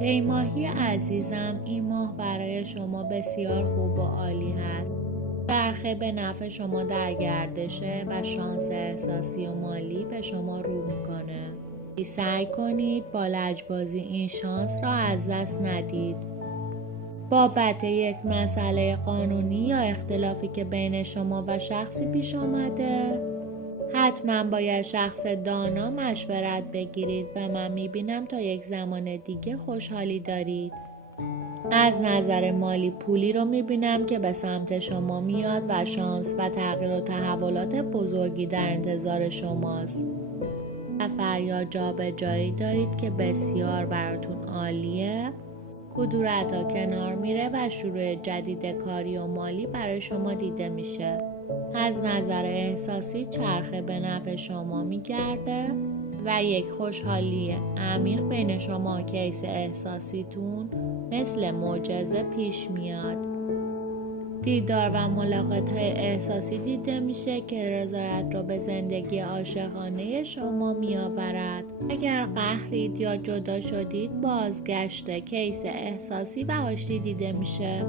دی ماهی عزیزم، این ماه برای شما بسیار خوب و عالی هست. چرخه به نفع شما در گردشه و شانس احساسی و مالی به شما رو میکنه. سعی کنید با لجبازی این شانس را از دست ندید. بابت یک مسئله قانونی یا اختلافی که بین شما و شخصی پیش آمده، حتما باید شخص دانا مشورت بگیرید و من میبینم تا یک زمان دیگه خوشحالی دارید. از نظر مالی پولی رو میبینم که به سمت شما میاد و شانس و تغییر و تحولات بزرگی در انتظار شماست. سفر یا جابجایی دارید که بسیار براتون عالیه. کدورت ها کنار میره و شروع جدید کاری و مالی برای شما دیده میشه. از نظر احساسی چرخه به نفع شما میگرده و یک خوشحالی عمیق بین شما کیس احساسیتون مثل معجزه پیش میاد. دیدار و ملاقات های احساسی دیده میشه که رضایت رو به زندگی عاشقانه شما میآورد. اگر قهرید یا جدا شدید، بازگشت کیس احساسی و آشتی دیده میشه.